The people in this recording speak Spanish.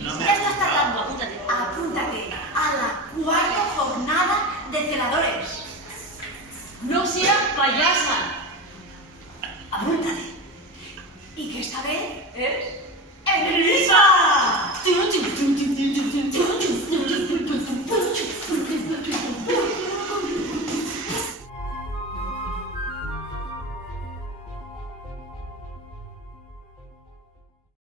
No me Ya estás tardando. Apúntate. Apúntate a la cuarta jornada de celadores. No seas payasa. Apúntate. Y que esta vez ¿Eh?